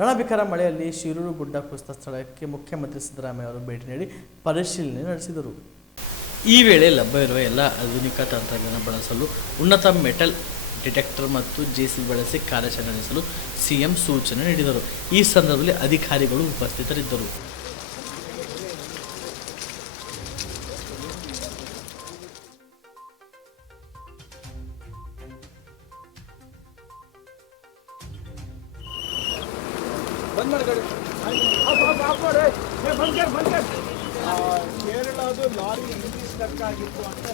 ರಣಬಿಕರ ಮಳೆಯಲ್ಲಿ ಶಿರೂರು ಗುಡ್ಡ ಕುಸಿತ ಸ್ಥಳಕ್ಕೆ ಮುಖ್ಯಮಂತ್ರಿ ಸಿದ್ದರಾಮಯ್ಯ ಅವರು ಭೇಟಿ ನೀಡಿ ಪರಿಶೀಲನೆ ನಡೆಸಿದರು. ಈ ವೇಳೆ ಲಭ್ಯವಿರುವ ಎಲ್ಲ ಆಧುನಿಕ ತಂತ್ರಜ್ಞಾನ ಬಳಸಲು, ಉನ್ನತ ಮೆಟಲ್ ಡಿಟೆಕ್ಟರ್ ಮತ್ತು ಜೆಸಿಬಿ ಬಳಸಿ ಕಾರ್ಯಾಚರಣೆ ನಡೆಸಲು ಸಿಎಂ ಸೂಚನೆ ನೀಡಿದರು. ಈ ಸಂದರ್ಭದಲ್ಲಿ ಅಧಿಕಾರಿಗಳು ಉಪಸ್ಥಿತರಿದ್ದರು. ಕೇರಳದು ಲಾರಿ ಹಿಂದಿ ಸ್ಟಕ್ ಆಗಿತ್ತು ಅಂತ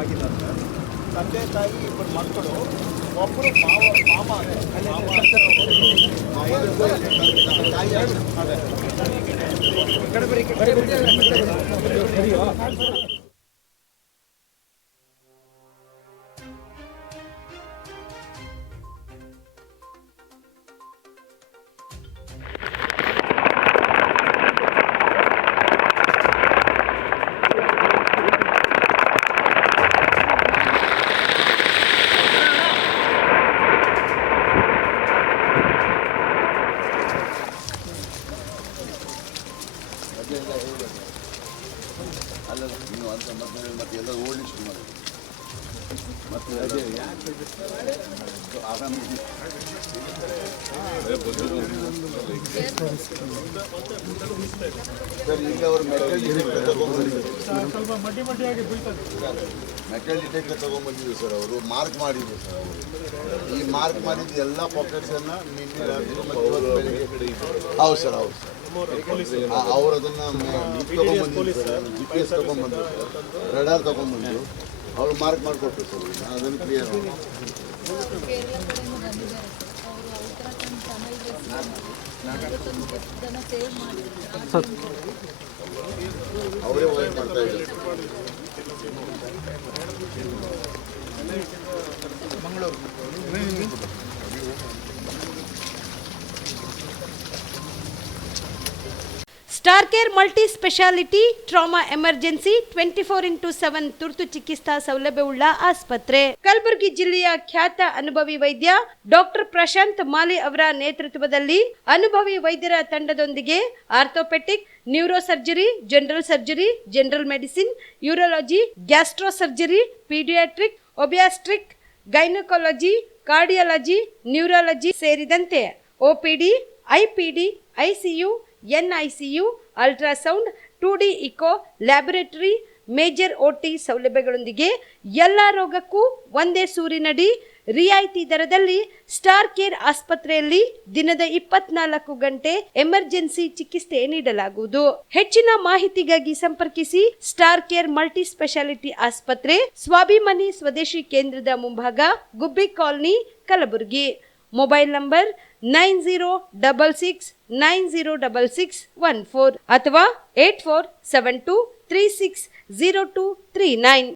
ಆಗಿಲ್ಲ ಸರ್. ತಂದೆ ತಾಯಿ ಇಬ್ಬರು ಮಕ್ಕಳು, ಒಬ್ಬರು ಮಾಮ ಅಲ್ಲ ನೀವು ಅಂತ ಮತ್ತೆ ಎಲ್ಲ ಓಡಿಸಿ ಮಾಡಿ ಮತ್ತೆ ಆರಾಮ ಸರ್. ಈಗ ಅವರು ಮೆಟಲ್ ಡಿಟೆಕ್ಟರ್ ತಗೊಂಡ್ಬಂದಿದ್ರು ಸರ್. ಅವರು ಮಾರ್ಕ್ ಮಾಡಿದ್ರು ಸರ್. ಅವರು ಈ ಮಾರ್ಕ್ ಮಾಡಿದ್ದು ಎಲ್ಲ ಪಾಕೆಟ್ಸನ್ನು ನಿನ್ನೆ ರಾತ್ರಿ ಹೌದು ಸರ್. ಹೌದು ಸರ್. ಅವ್ರು ಅದನ್ನು ತಗೊಂಡ್ಬಂದಿದ್ರು ಸರ್. GPS ತಗೊಂಡ್ಬಂದ್ರು ಸರ್. ರಡಾರ್ ತಗೊಂಡ್ಬಂದು ಅವ್ರು ಮಾರ್ಕ್ ಮಾಡಿಕೊಟ್ರು ಸರ್. ಅದನ್ನು ಕ್ಲಿಯರ್ ಅವರೇ ವರ್ಕ್ ಮಾಡ್ತಾ ಇದ್ದಾರೆ Mangaluru. Star care multi speciality trauma emergency 24x7 ತುರ್ತು ಚಿಕಿತ್ಸಾ ಸೌಲಭ್ಯವುಳ್ಳ ಆಸ್ಪತ್ರೆ. ಕಲಬುರಗಿ ಜಿಲ್ಲೆಯ ಖ್ಯಾತ ಅನುಭವಿ ವೈದ್ಯ ಡಾಕ್ಟರ್ ಪ್ರಶಾಂತ್ ಮಾಲಿ ಅವರ ನೇತೃತ್ವದಲ್ಲಿ ಅನುಭವಿ ವೈದ್ಯರ ತಂಡದೊಂದಿಗೆ orthopaedic, neuro surgery, general surgery, general medicine, urology, gastro surgery, paediatric, obstetric, gynaecology, cardiology, neurology ಸೇರಿದಂತೆ OPD, IPD, ICU, NICU, ultrasound, 2D echo, laboratory, major OT ಸೌಲಭ್ಯಗಳೊಂದಿಗೆ ಎಲ್ಲ ರೋಗಕ್ಕೂ ಒಂದೇ ಸೂರಿನಡಿ ರಿಯಾಯಿತಿ ದರದಲ್ಲಿ ಸ್ಟಾರ್ ಕೇರ್ ಆಸ್ಪತ್ರೆಯಲ್ಲಿ ದಿನದ 24 ಗಂಟೆ ಎಮರ್ಜೆನ್ಸಿ ಚಿಕಿತ್ಸೆ ನೀಡಲಾಗುವುದು. ಹೆಚ್ಚಿನ ಮಾಹಿತಿಗಾಗಿ ಸಂಪರ್ಕಿಸಿ ಸ್ಟಾರ್ ಕೇರ್ ಮಲ್ಟಿ ಸ್ಪೆಷಾಲಿಟಿ ಆಸ್ಪತ್ರೆ, ಸ್ವಾಭಿಮಾನಿ ಸ್ವದೇಶಿ ಕೇಂದ್ರದ ಮುಂಭಾಗ, ಗುಬ್ಬಿ ಕಾಲನಿ, ಕಲಬುರಗಿ. ಮೊಬೈಲ್ ನಂಬರ್ 9066906614 ಅಥವಾ 8472360239.